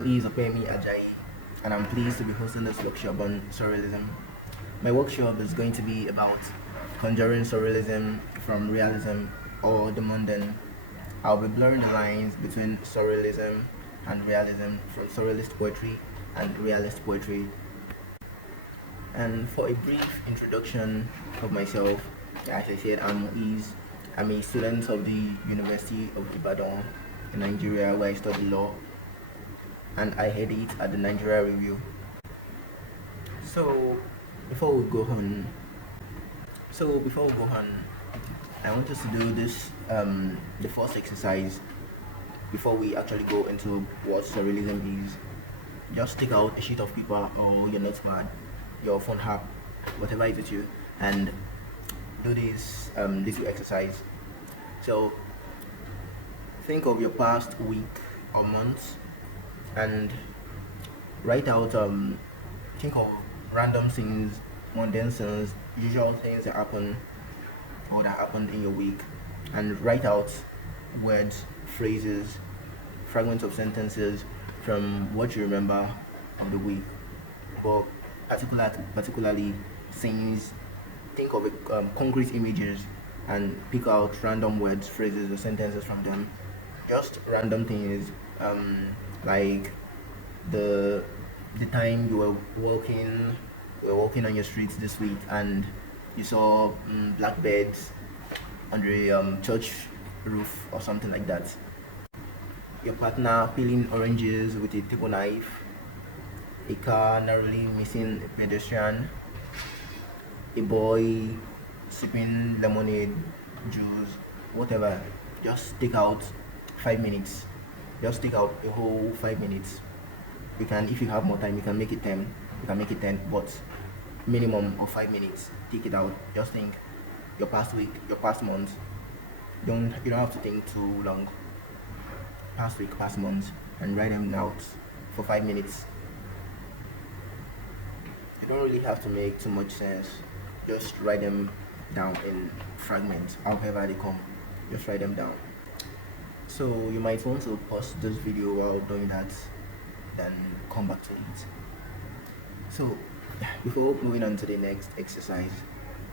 Muiz Opeyemi Ajayi, and I'm pleased to be hosting this workshop on surrealism. My workshop is going to be about conjuring surrealism from realism or the mundane. I'll be blurring the lines between surrealism and realism from surrealist poetry and realist poetry. And for a brief introduction of myself, as I said, I'm Muiz. I'm a student of the University of Ibadan in Nigeria where I study law, and I edit at the Nigeria Review. So before we go on, before we go on, I want us to do this the first exercise before we actually go into what surrealism is. Just take out a sheet of paper or your notepad, your phone app, whatever it is you, and do this exercise. So think of your past week or month and write out think of random things, mundane things, usual things that happen or that happened in your week, and write out words, phrases, fragments of sentences from what you remember of the week. But particularly things, think of concrete images and pick out random words, phrases, or sentences from them. Just random things, like the the time you were walking on your streets this week and you saw blackbirds on the church roof or something like that. Your partner peeling oranges with a table knife, a car narrowly missing a pedestrian, a boy sipping lemonade, juice, whatever. Just take out 5 minutes. Just take out a whole 5 minutes. You can, if you have more time, you can make it 10. You can make it 10, but minimum of 5 minutes. Take it out. Just think your past week, your past month. You don't have to think too long. Past week, past month, and write them out for 5 minutes. You don't really have to make too much sense. Just write them down in fragments, however they come. Just write them down. So you might want to pause this video while doing that, then come back to it. So before moving on to the next exercise,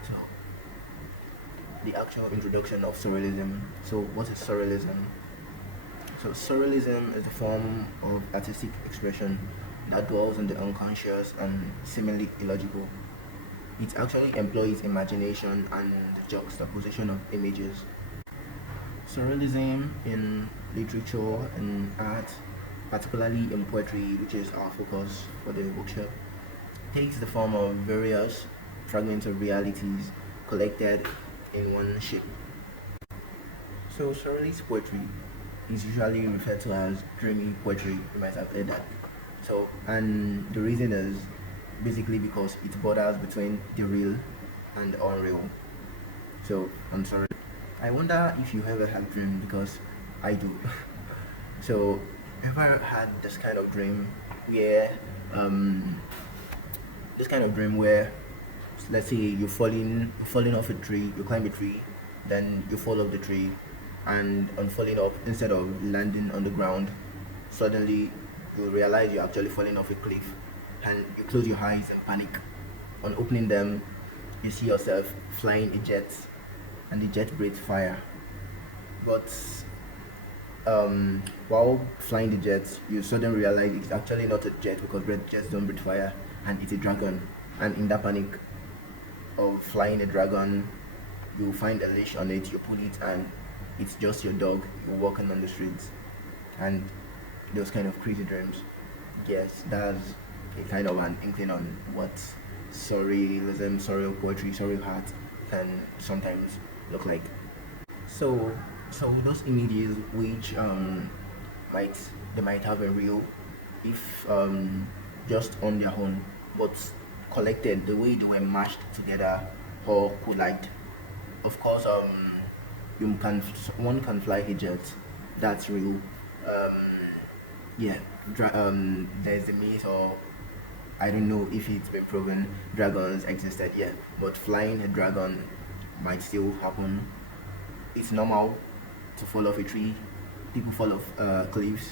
so the actual introduction of surrealism. So what is surrealism? So surrealism is a form of artistic expression that dwells on the unconscious and seemingly illogical. It actually employs imagination and the juxtaposition of images. Surrealism in literature and art, particularly in poetry, which is our focus for the workshop, takes the form of various fragments of realities collected in one shape. So surrealist poetry is usually referred to as dreamy poetry. You might have heard that. So, and the reason is basically because it borders between the real and the unreal. So I'm sorry. I wonder if you ever had dream, because I do. So ever had where um this kind of dream where, let's say, you're falling off a tree, you climb a tree, then you fall off the tree, and on falling off, instead of landing on the ground, suddenly you realize you're actually falling off a cliff, and you close your eyes and panic. On opening them, you see yourself flying a jet, and the jet breathes fire. But while flying the jet, you suddenly realize it's actually not a jet, because red jets don't breathe fire, and it's a dragon. And in that panic of flying a dragon, you find a leash on it, you pull it, and it's just your dog. You're walking on the streets, and those kind of crazy dreams. Yes, that's a kind of an inkling on what surrealism, surreal poetry, surreal art can sometimes look like. So, so those images which might they might have a real, if just on their own, but collected the way they were mashed together or collide. Of course, one can fly a jet, that's real. Um, yeah, there's the myth, or I don't know if it's been proven dragons existed, yeah, but flying a dragon might still happen. It's normal to fall off a tree. People fall off cliffs.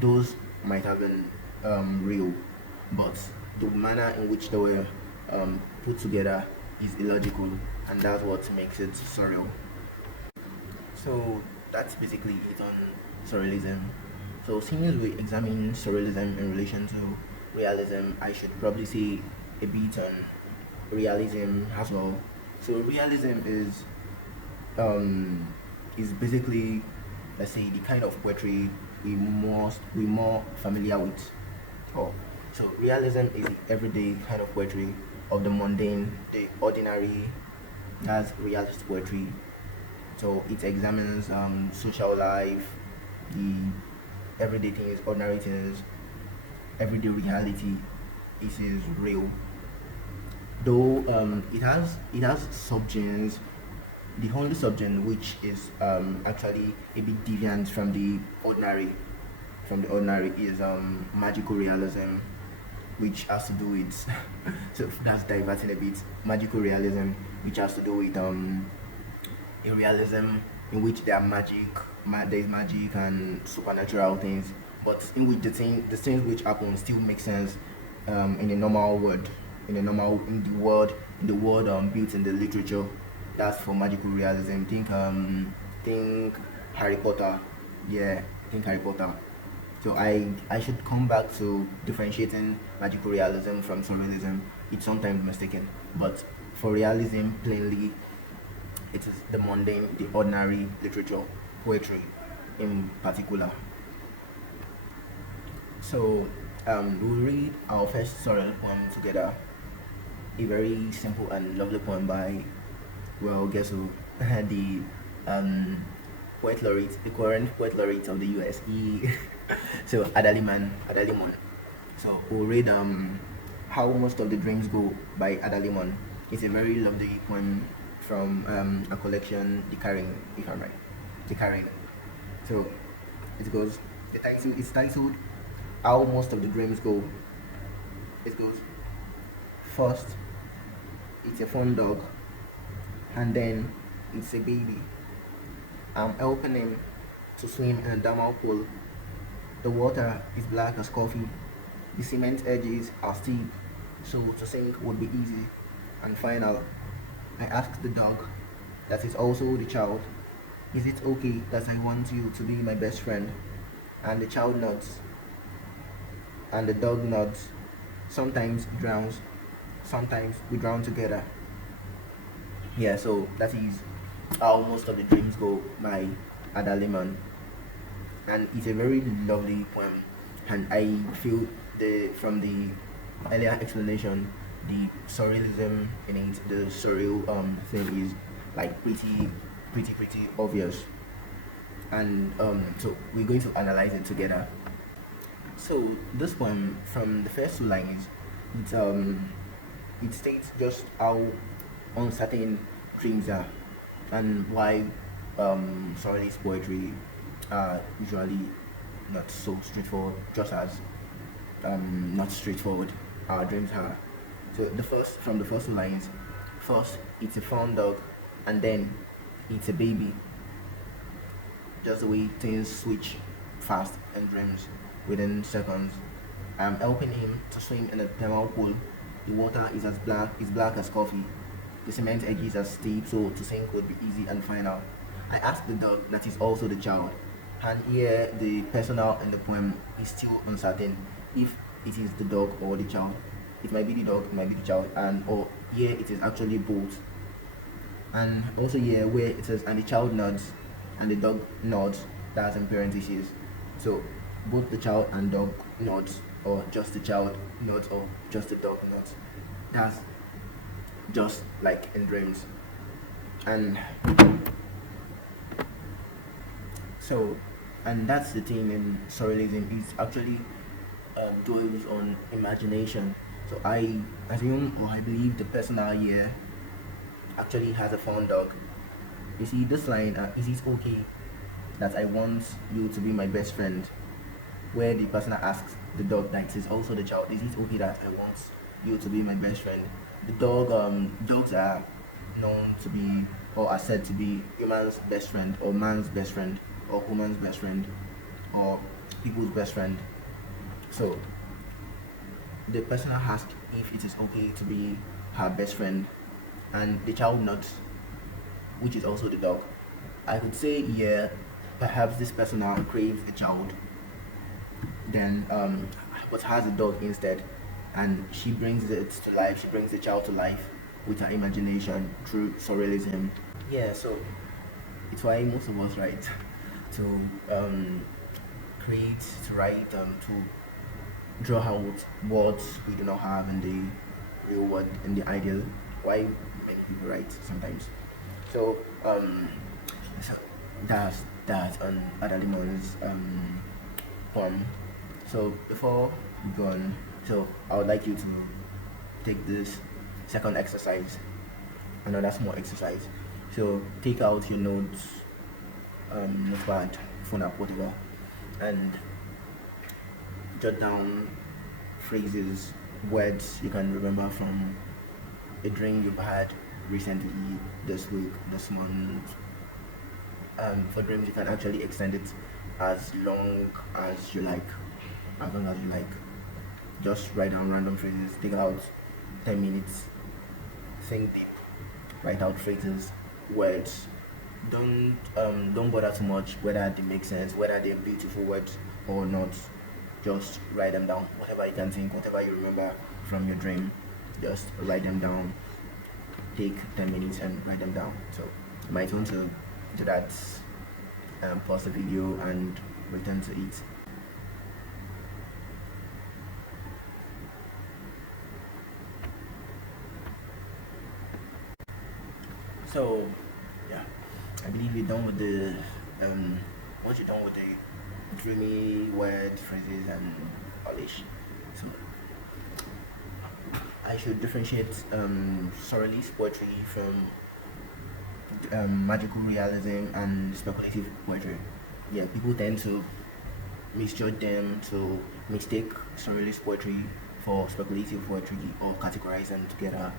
Those might have been real, but the manner in which they were put together is illogical, and that's what makes it surreal. So that's basically it on surrealism. So since we examine surrealism in relation to realism, I should probably say a bit on realism as well. So realism is basically, let's say, the kind of poetry we more familiar with. Oh, so realism is the everyday kind of poetry of the mundane, the ordinary. That's realist poetry. So it examines social life, the everyday things, ordinary things, everyday reality. It is real. Though it has subgenres. The only subgenre which is actually a bit deviant from the ordinary is magical realism, which has to do with so that's diverting a bit. Magical realism, which has to do with a realism in which there are there is magic and supernatural things, but in which the things which happen still make sense in a normal world, in the world built in the literature. That's for magical realism. Think Harry Potter. Yeah, think Harry Potter. So I should come back to differentiating magical realism from surrealism. It's sometimes mistaken, but for realism, plainly, it is the mundane, the ordinary literature, poetry, in particular. So we'll read our first surreal poem together. A very simple and lovely poem by, well, guess who? The um, poet laureate, the current poet laureate of the USE. So Adalimon. So we'll read How Most of the Dreams Go by Adalimon. It's a very lovely poem from a collection, The Carrying, if I'm right. The Carrying. So it goes. The title is titled How Most of the Dreams Go. It goes. First, it's a fun dog, and then it's a baby. I'm helping him to swim in a thermal pool. The water is black as coffee. The cement edges are steep, so to sink would be easy and final. I asked the dog, that is also the child, is it okay that I want you to be my best friend? And the child nods, and the dog nods. Sometimes he drowns, sometimes we drown together. Yeah, so that is How Most of the Dreams Go by Ada Lemon, and it's a very lovely poem. And I feel from the earlier explanation, the surrealism in it, the surreal thing is like pretty obvious. And so we're going to analyze it together. So this poem, from the first two lines, it states just how uncertain dreams are, and why surrealist poetry are usually not so straightforward, just as not straightforward our dreams are. So from the first two lines, first it's a found dog, and then it's a baby. Just the way things switch fast in dreams within seconds. I'm helping him to swim in a thermal pool. The water is black as coffee. The cement edges are steep, so to sink would be easy and final. I asked the dog, that is also the child. And here the personal in the poem is still uncertain if it is the dog or the child. It might be the dog, it might be the child, and or here it is actually both. And also here where it says and the child nods and the dog nods, that's in parentheses. So both the child and dog nods, or just the child nods, or just the dog nods. That's just like in dreams. And so, and that's the thing in surrealism, is actually dwells on imagination. So I assume, or I believe, the personal here actually has a found dog. You see this line, is it okay that I want you to be my best friend? Where the person asks the dog, that is also the child, is it okay that I want you to be my best friend? The dogs are known to be, or are said to be, human's best friend, or man's best friend, or woman's best friend, or people's best friend. So the person asked if it is okay to be her best friend, and the child nods, which is also the dog. I could say, yeah, perhaps this person now craves a child, then but has a dog instead, and she brings it to life. She brings the child to life with her imagination through surrealism. Yeah, so it's why most of us write to create, to write, to draw out words we do not have in the real world, in the ideal. Why many people write sometimes. So so that's on Adalimon's poem. So before we go on, so I would like you to take this second exercise, another small exercise. So take out your notes, notepad, phone app, whatever, and jot down phrases, words you can remember from a dream you've had recently, this week, this month. For dreams, you can actually extend it as long as you like, as long as you like. Just write down random phrases, take out 10 minutes, think deep, write out phrases, words. Don't bother too much whether they make sense, whether they're beautiful words or not. Just write them down. Whatever you can think, whatever you remember from your dream, just write them down. Take 10 minutes and write them down. So you might want to do that, pause the video and return to it. So yeah, I believe you're done with the once you're done with the dreamy words, phrases and polish. So I should differentiate surrealist poetry from magical realism and speculative poetry. Yeah, people tend to misjudge them, to mistake surrealist poetry for speculative poetry or categorize them together.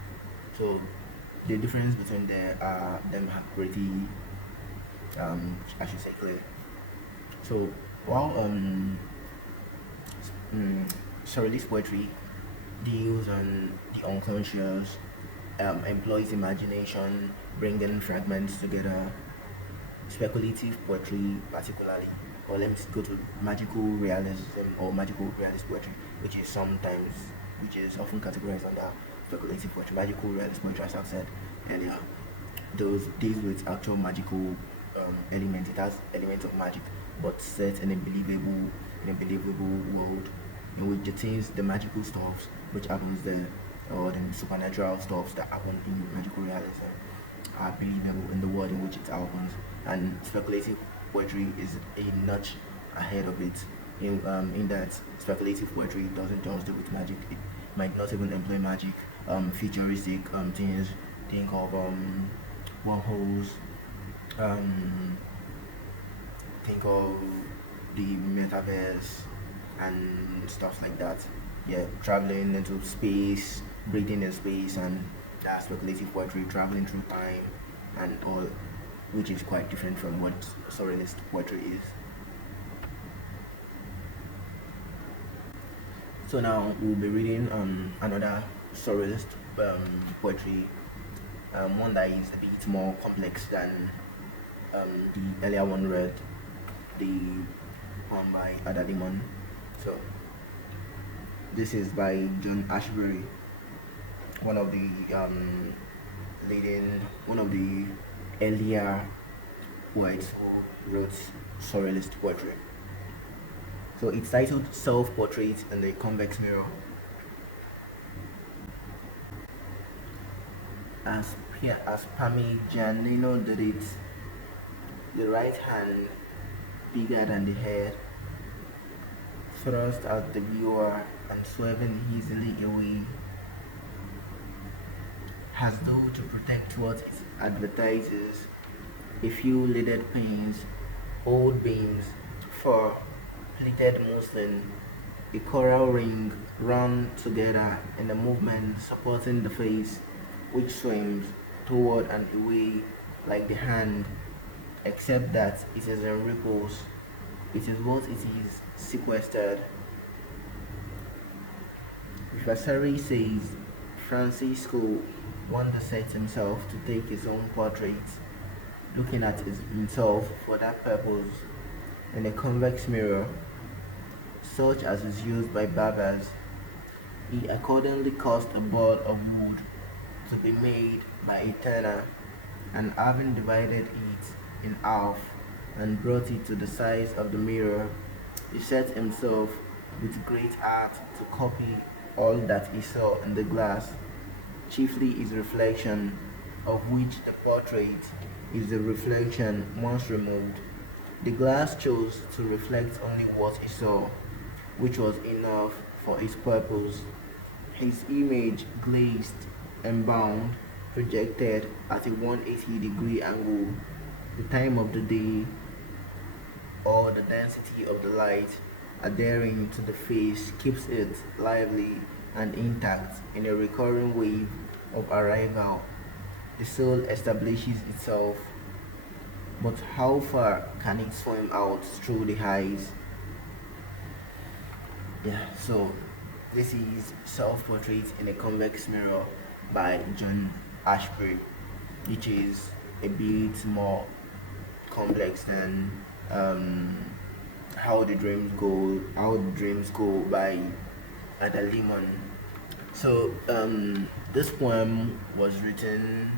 So the difference between them are pretty, I should say, clear. So while surrealist poetry deals on the unconscious, employs imagination, bringing fragments together. Speculative poetry, particularly, or let me go to magical realism or magical realist poetry, which is often categorized under speculative poetry. Magical realist poetry, as I've said earlier, those deals with actual magical elements. It has elements of magic, but set in a believable world in which the things, the magical stuffs which happens there, or the supernatural stuffs that happen in magical realism are believable in the world in which it happens. And speculative poetry is a notch ahead of it. In that speculative poetry doesn't just do with magic. It might not even employ magic. Futuristic things. Think of wormholes. Um, think of the metaverse and stuff like that. Yeah, traveling into space, breathing in space, and that's speculative poetry, traveling through time and all, which is quite different from what surrealist poetry is. So now we'll be reading another surrealist poetry, one that is a bit more complex than the earlier one read, the poem by Adalimon. So this is by John Ashbery, one of the one of the earlier poets who wrote surrealist poetry. So it's titled Self-Portrait in the Convex Mirror. As Parmigianino did it, the right hand, bigger than the head, thrust at the viewer and swerving easily away, as though to protect what it advertises. A few leaded panes, old beams, fur, pleated muslin, a coral ring run together in a movement supporting the face, which swims toward and away like the hand, except that it is in ripples. It is what it is sequestered. Vasari says Francisco wonder sets himself to take his own portrait, looking at himself for that purpose in a convex mirror, such as is used by barbers. He accordingly caused a board of wood to be made by a turner, and having divided it in half and brought it to the size of the mirror, he set himself with great art to copy all that he saw in the glass, chiefly his reflection, of which the portrait is the reflection once removed. The glass chose to reflect only what he saw, which was enough for his purpose. His image glazed, embound, projected at a 180-degree angle, the time of the day or the density of the light adhering to the face keeps it lively and intact in a recurring wave of arrival. The soul establishes itself, but how far can it swim out through the eyes? Yeah, so this is Self Portrait in a Convex Mirror by John Ashbery, which is a bit more complex than How the Dreams Go by Ada Limon. So this poem was written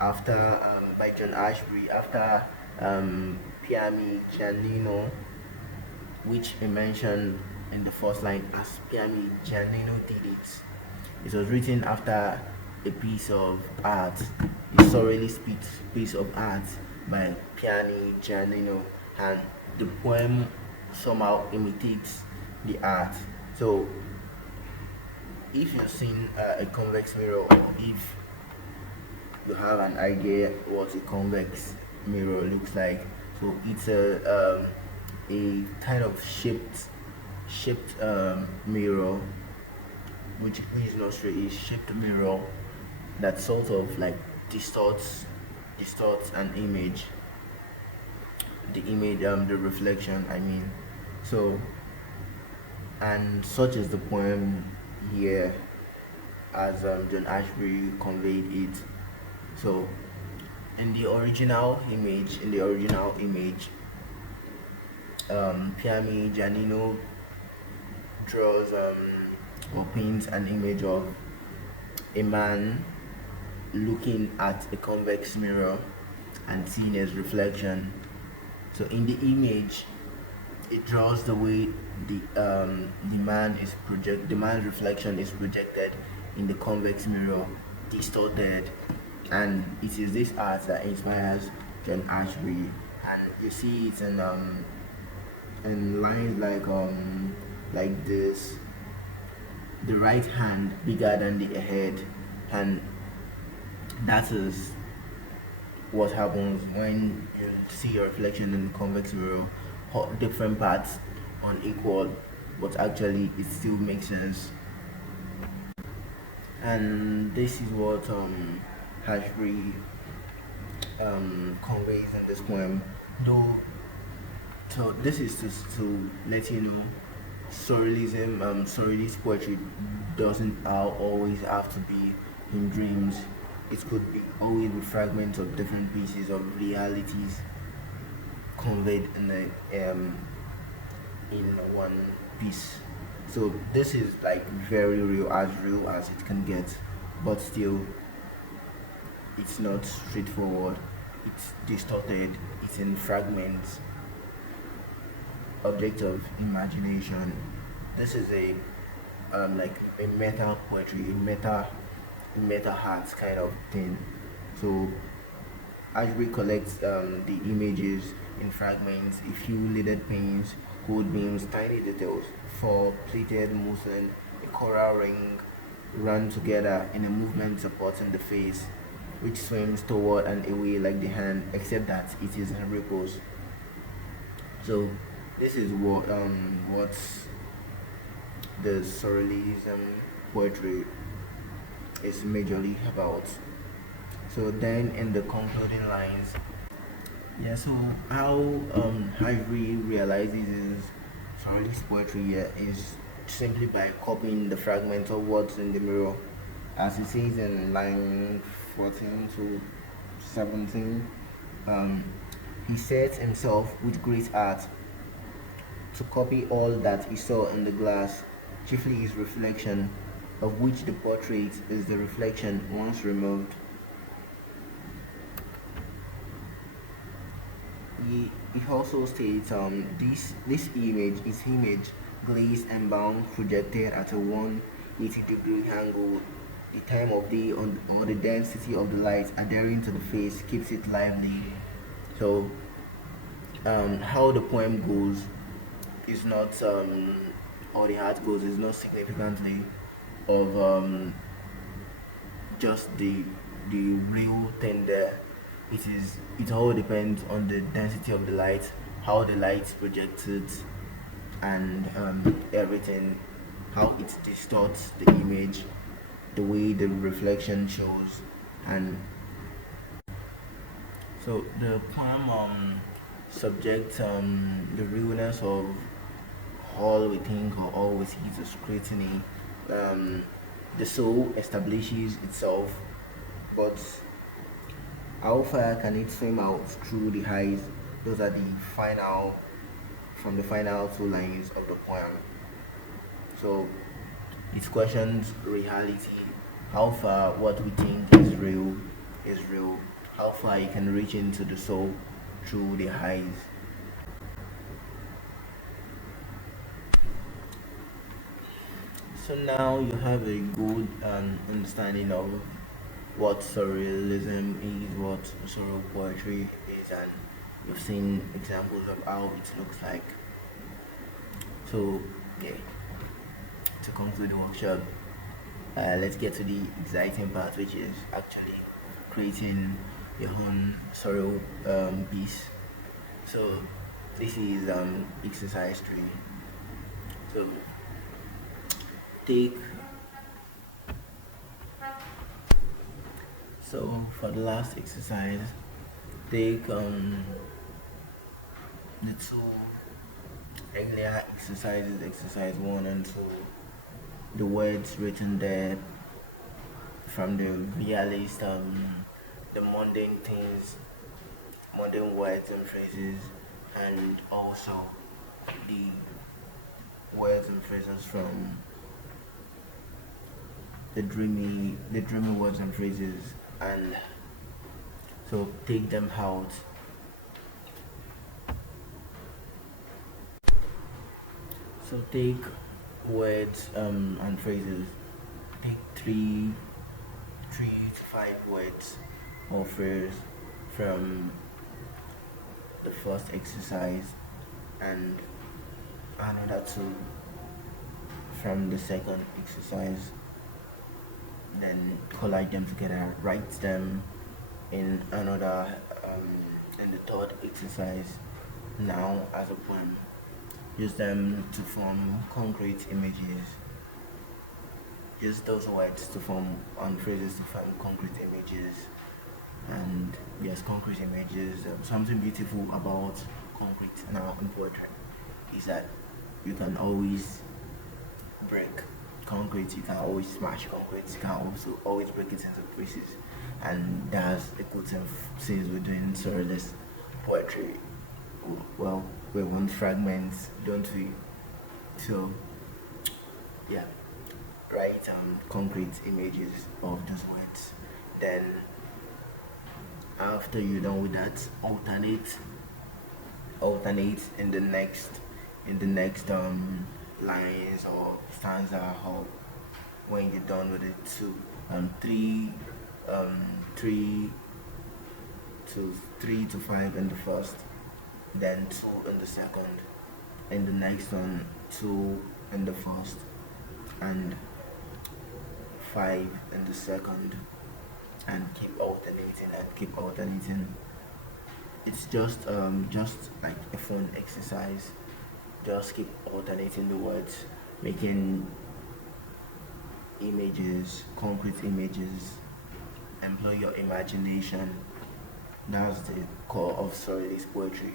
after by John Ashbery after Piami Giannino, which he mentioned in the first line as Piami Giannino did it. It was written after a piece of art, a surrealist piece of art by Piani Giannino, and the poem somehow imitates the art. So, if you've seen a convex mirror, or if you have an idea what a convex mirror looks like, so it's a kind of shaped mirror, which is not straight, is shaped mirror that sort of like distorts an image, the reflection, I mean. So, and such is the poem here as John Ashbery conveyed it. So in the original image, Piami Giannino draws or paints an image of a man looking at a convex mirror and seeing his reflection. So in the image, it draws the way the man's reflection is projected in the convex mirror, distorted, and it is this art that inspires John Ashbery, and you see it in lines like this: the right hand bigger than the head, and that is what happens when you see your reflection in the convex mirror. Different parts unequal, but actually it still makes sense. And this is what Ashbery conveys in this poem. Though, so this is just to let you know, surrealist poetry doesn't always have to be in dreams. It could be always be fragments of different pieces of realities conveyed in one piece. So this is like very real as it can get, but still it's not straightforward. It's distorted. It's in fragments, object of imagination. This is a like a meta poetry, a meta art kind of thing. So Ashbery collects the images in fragments, a few leaded panes, gold beams, tiny details, for pleated muslin, a coral ring run together in a movement supporting the face, which swims toward and away like the hand, except that it is in repose. So this is what the surrealism poetry is majorly about. So then in the concluding lines, yeah, so how Harvey realizes his surrealist poetry is simply by copying the fragments of words in the mirror, as it says in line 14 to 17. Um, he set himself with great art to copy all that he saw in the glass, chiefly his reflection, of which the portrait is the reflection once removed. He also states this image is image glazed and bound projected at a 180-degree angle. The time of day or the density of the light adhering to the face keeps it lively. So how the poem goes is not or the art goes is not significantly of just the real thing there. It all depends on the density of the light, how the light is projected, and everything, how it distorts the image, the way the reflection shows. And so the poem subjects the realness of all we think or all we see to scrutiny. Um, the soul establishes itself, but how far can it swim out through the eyes? Those are the final, from the final two lines of the poem. So it questions reality, how far what we think is real, how far you can reach into the soul through the eyes. So now you have a good understanding of what surrealism is, what surreal poetry is, and you've seen examples of how it looks like. So, yeah, to conclude the workshop, let's get to the exciting part, which is actually creating your own surreal piece. So, this is exercise 3. So, take so for the last exercise, take the two earlier exercises, exercise 1 and 2, the words written there from the realist, the mundane things, mundane words and phrases, and also the words and phrases from the dreamy words and phrases. And so take them out. So take words and phrases. Take three to five words or phrases from the first exercise, and another two from the second exercise. Then collide them together. Write them in another in the third exercise. Now as a poem. Use them to form concrete images. Use those words to form and phrases to form concrete images. And yes, concrete images. Something beautiful about concrete now in poetry is that you can always break concrete, you can always smash concrete, you can also always break it into pieces. And that's the good thing since we're doing surrealist poetry. Well, we want fragments, don't we? So yeah, write concrete images of those words. Then after you're done with that, alternate in the next lines or stanza, or when you're done with it, two three three to 3 to 5 in the first, then 2 in the second, in the next one 2 in the first, and 5 in the second, and keep alternating. It's just like a fun exercise. Just keep alternating the words, making images, concrete images. Employ your imagination. That's the core of surrealist poetry.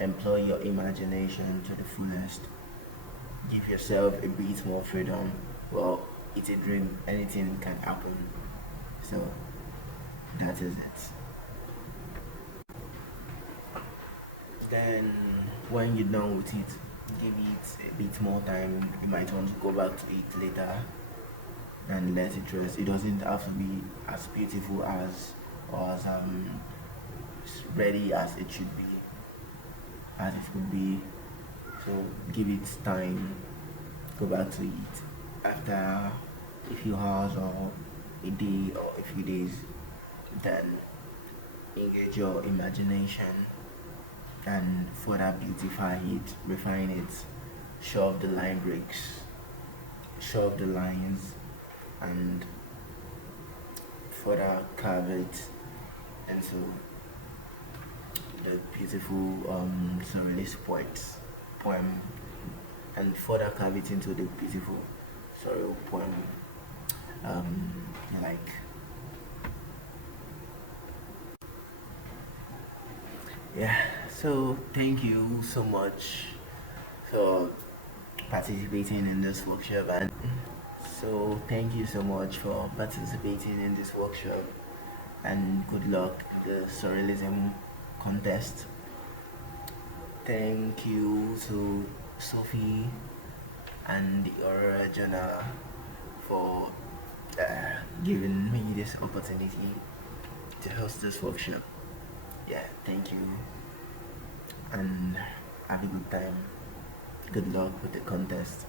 Employ your imagination to the fullest. give yourself a bit more freedom. Well, it's a dream, anything can happen. So that is it. Then when you're done with it, give it a bit more time. You might want to go back to it later and let it rest. It doesn't have to be as beautiful as or as ready as it should be, as it could be. So give it time. Go back to it after a few hours or a day or a few days. Then engage your imagination and further beautify it, refine it, show off the line breaks, show off the lines, and further carve it into the beautiful surrealist poem, and further carve it into the beautiful surreal poem you like. Yeah, so thank you so much for participating in this workshop, and so thank you so much for participating in this workshop, and good luck in the surrealism contest. Thank you to Sophie and the Aurora Journal for giving me this opportunity to host this workshop. Yeah, thank you, and have a good time. Good luck with the contest.